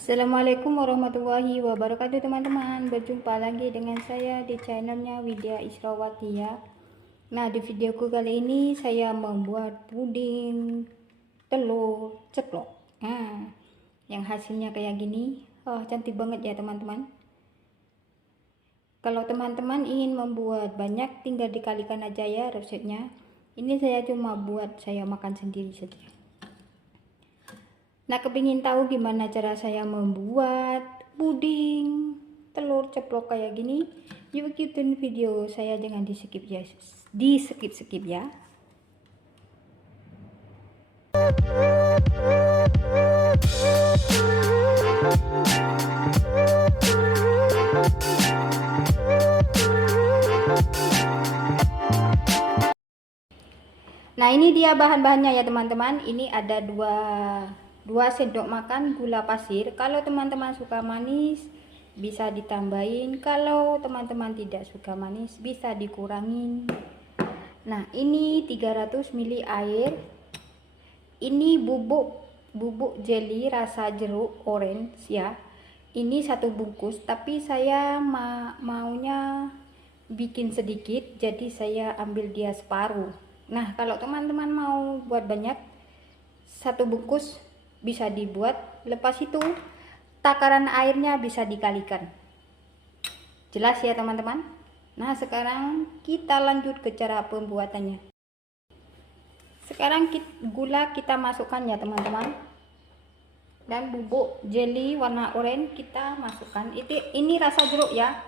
Assalamualaikum warahmatullahi wabarakatuh teman-teman. Berjumpa lagi dengan saya di channelnya Widya Israwati ya. Nah, di videoku kali ini saya membuat puding telur ceplok. Yang hasilnya kayak gini. Cantik banget ya teman-teman. Kalau teman-teman ingin membuat banyak, tinggal dikalikan aja ya resepnya. Ini saya cuma buat saya makan sendiri saja. Nah, kepingin tahu gimana cara saya membuat puding telur ceplok kayak gini? Yuk ikutin video saya, jangan di skip ya, di skip ya. Nah, ini dia bahan-bahannya ya teman-teman. Ini ada 2 sendok makan gula pasir. Kalau teman-teman suka manis bisa ditambahin, kalau teman-teman tidak suka manis bisa dikurangin. Nah, ini 300 ml air. Ini bubuk jelly rasa jeruk orange ya. Ini 1 bungkus, tapi saya maunya bikin sedikit, jadi saya ambil dia separuh. Nah, kalau teman-teman mau buat banyak, 1 bungkus bisa dibuat. Lepas itu takaran airnya bisa dikalikan. Jelas ya teman-teman? Nah, sekarang kita lanjut ke cara pembuatannya. Sekarang gula kita masukkan ya teman-teman. Dan bubuk jelly warna oranye kita masukkan. Ini rasa jeruk ya.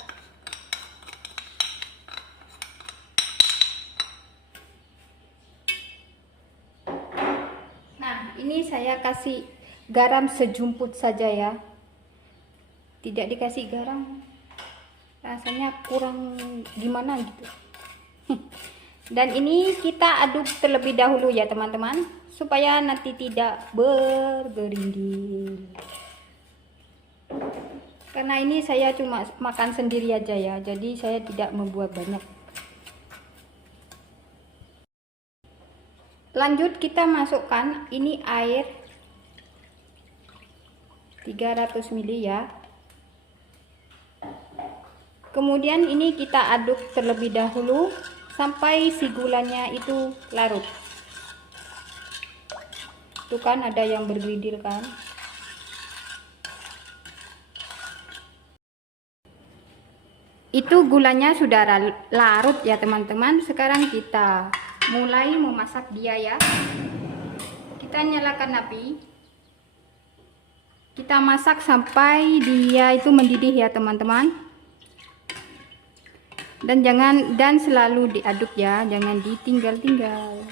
Ini saya kasih garam sejumput saja ya, tidak dikasih garam rasanya kurang gimana gitu. Dan ini kita aduk terlebih dahulu ya teman-teman, supaya nanti tidak bergerindil. Karena ini saya cuma makan sendiri aja ya, jadi saya tidak membuat banyak. Lanjut kita masukkan ini air 300 ml ya. Kemudian ini kita aduk terlebih dahulu sampai si gulanya itu larut. Tuh kan ada yang bergerindil kan. Itu gulanya sudah larut ya teman-teman. Sekarang kita mulai memasak dia ya. Kita nyalakan api, kita masak sampai dia itu mendidih ya teman-teman. Dan selalu diaduk ya, jangan ditinggal-tinggal.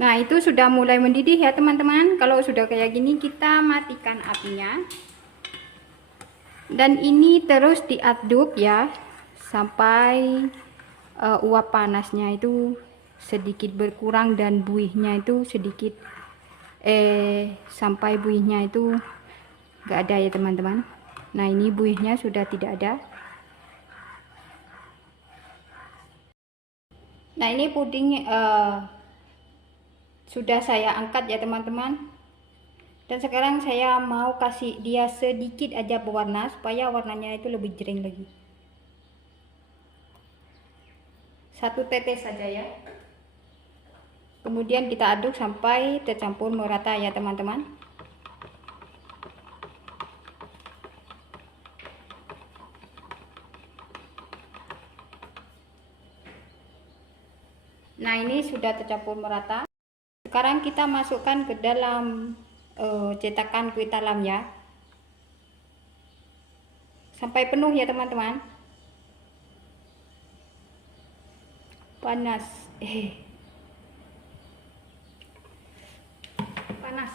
Nah, itu sudah mulai mendidih ya teman-teman. Kalau sudah kayak gini kita matikan apinya. Dan ini terus diaduk ya sampai uap panasnya itu sedikit berkurang dan buihnya itu sedikit sampai buihnya itu enggak ada ya teman-teman. Nah, ini buihnya sudah tidak ada. Nah, ini puding sudah saya angkat ya teman-teman. Dan sekarang saya mau kasih dia sedikit aja pewarna supaya warnanya itu lebih jering lagi. 1 tetes saja ya. Kemudian kita aduk sampai tercampur merata ya teman-teman. Nah, ini sudah tercampur merata. Sekarang kita masukkan ke dalam cetakan kue talam ya, sampai penuh ya teman-teman. Panas panas.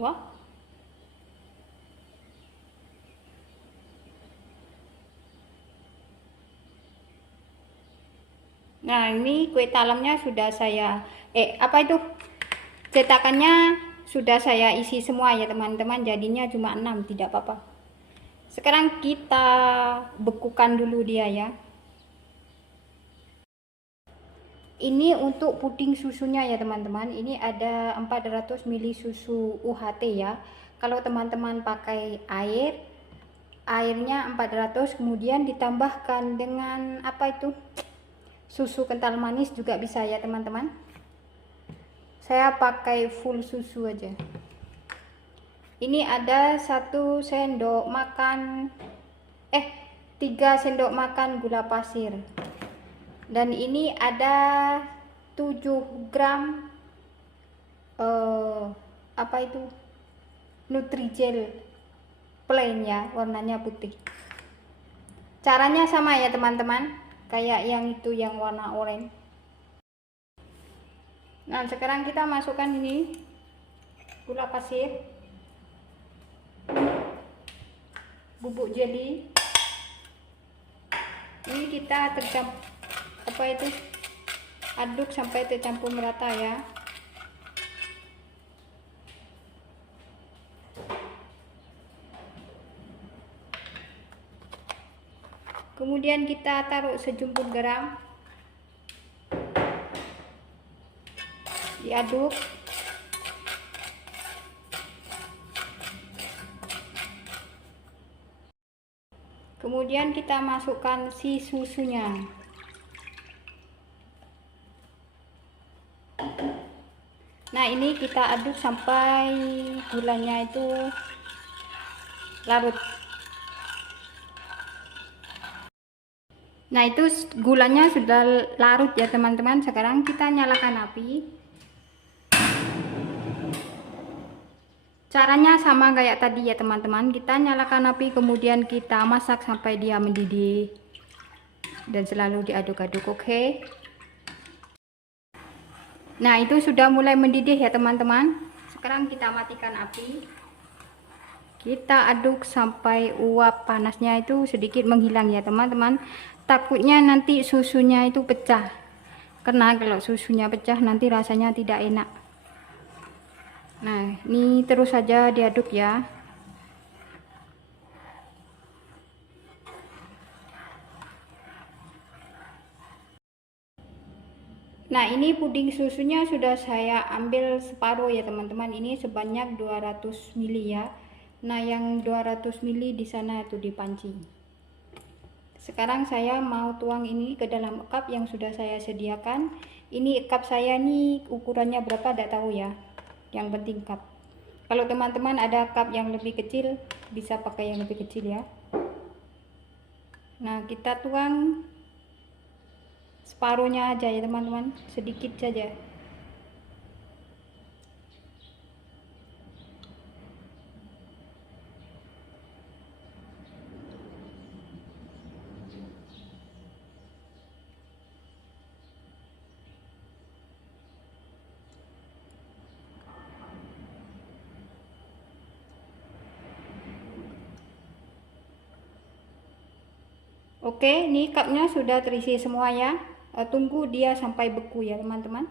Wah, nah ini kue talamnya sudah saya apa itu, cetakannya sudah saya isi semua ya teman-teman, jadinya cuma 6, tidak apa-apa. Sekarang kita bekukan dulu dia ya. Ini untuk puding susunya ya teman-teman, ini ada 400 ml susu UHT ya. Kalau teman-teman pakai airnya 400, kemudian ditambahkan dengan apa itu, susu kental manis juga bisa ya teman-teman. Saya pakai full susu aja. Ini ada 1 sendok makan 3 sendok makan gula pasir. Dan ini ada 7 gram apa itu, Nutrijel plain ya, warnanya putih. Caranya sama ya teman-teman, kayak yang itu yang warna oranye. Nah, sekarang kita masukkan ini gula pasir, bubuk jeli. Ini kita aduk sampai tercampur merata ya. Kemudian kita taruh sejumput garam, diaduk. Kemudian kita masukkan si susunya. Nah, ini kita aduk sampai gulanya itu larut. Nah, itu gulanya sudah larut ya teman-teman. Sekarang kita nyalakan api. Caranya sama kayak tadi ya teman-teman, kita nyalakan api, kemudian kita masak sampai dia mendidih dan selalu diaduk-aduk. Oke. Nah, itu sudah mulai mendidih ya teman-teman. Sekarang kita matikan api, kita aduk sampai uap panasnya itu sedikit menghilang ya teman-teman. Takutnya nanti susunya itu pecah, karena kalau susunya pecah nanti rasanya tidak enak. Nah, ini terus saja diaduk ya. Nah, ini puding susunya sudah saya ambil separuh ya teman-teman. Ini sebanyak 200 ml ya. Nah, yang 200 ml di sana itu di panci. Sekarang saya mau tuang ini ke dalam cup yang sudah saya sediakan. Ini cup saya nih ukurannya berapa tidak tahu ya. Yang penting cup. Kalau teman-teman ada cup yang lebih kecil, bisa pakai yang lebih kecil ya. Nah, kita tuang separuhnya aja ya teman-teman, sedikit saja. Oke, ini cupnya sudah terisi semua ya. Tunggu dia sampai beku ya teman-teman.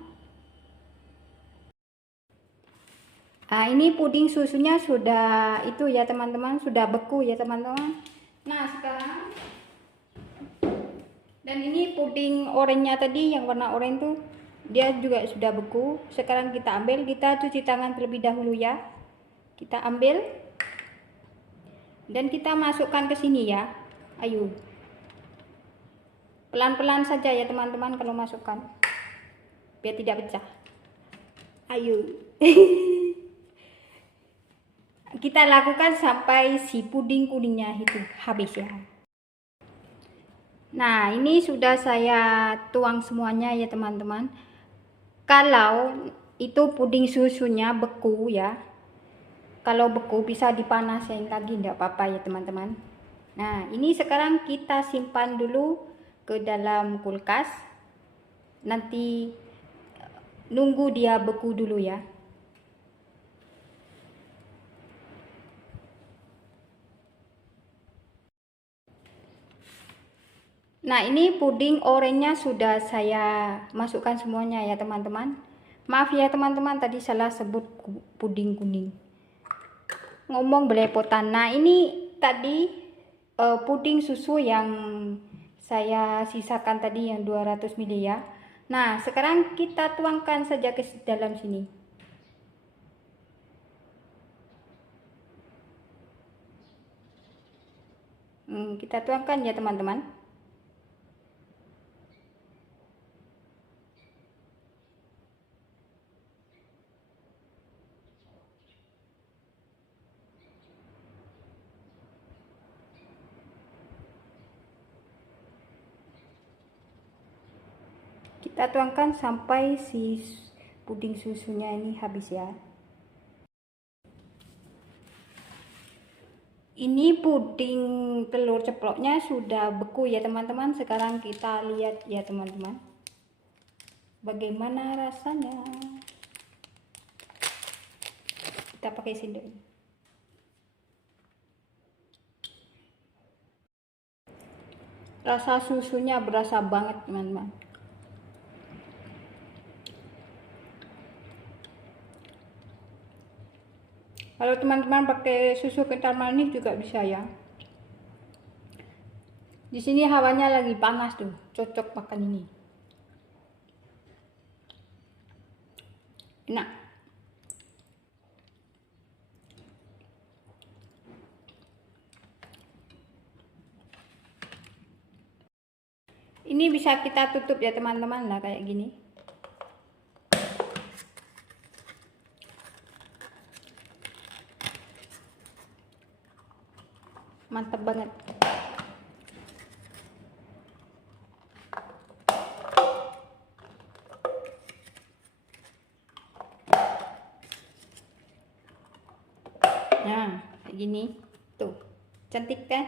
Nah, ini puding susunya sudah itu ya teman-teman, sudah beku ya teman-teman. Nah, sekarang dan ini puding oranye tadi yang warna oranye tuh dia juga sudah beku. Sekarang kita ambil, kita cuci tangan terlebih dahulu ya. Kita ambil dan kita masukkan ke sini ya. Ayo. Pelan-pelan saja ya teman-teman kalau masukkan, biar tidak pecah. Ayo. Kita lakukan sampai si puding kuningnya itu habis ya. Nah, ini sudah saya tuang semuanya ya teman-teman. Kalau itu puding susunya beku ya, kalau beku bisa dipanasin lagi, enggak apa-apa ya teman-teman. Nah, ini sekarang kita simpan dulu ke dalam kulkas, nanti nunggu dia beku dulu ya. Nah, ini puding oranye sudah saya masukkan semuanya ya teman-teman. Maaf ya teman-teman, tadi salah sebut puding kuning. Ngomong belepotan. Nah, ini tadi puding susu yang saya sisakan tadi yang 200 ml ya. Nah, sekarang kita tuangkan saja ke dalam sini. Kita tuangkan ya teman-teman. Kita tuangkan sampai si puding susunya ini habis ya. Ini puding telur ceploknya sudah beku ya teman-teman. Sekarang kita lihat ya teman-teman, bagaimana rasanya. Kita pakai sendok. Rasa susunya berasa banget teman-teman. Kalau teman-teman pakai susu kental manis juga bisa ya. Di sini hawanya lagi panas tuh, cocok makan ini. Enak. Ini bisa kita tutup ya teman-teman, lah kayak gini. Mantap banget. Nah, kayak gini. Tuh, cantik kan?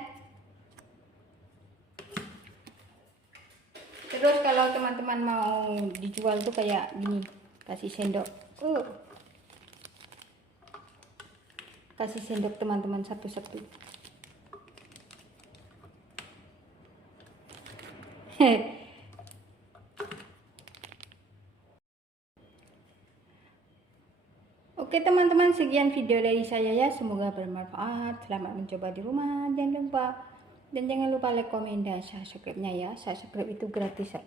Terus kalau teman-teman mau dijual tuh kayak gini, kasih sendok. Kasih sendok teman-teman satu-satu. Oke teman-teman, sekian video dari saya ya, semoga bermanfaat. Selamat mencoba di rumah, jangan lupa like, komen, dan subscribe-nya ya. Subscribe itu gratis ya.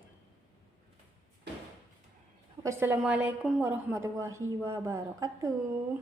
Wassalamualaikum warahmatullahi wabarakatuh.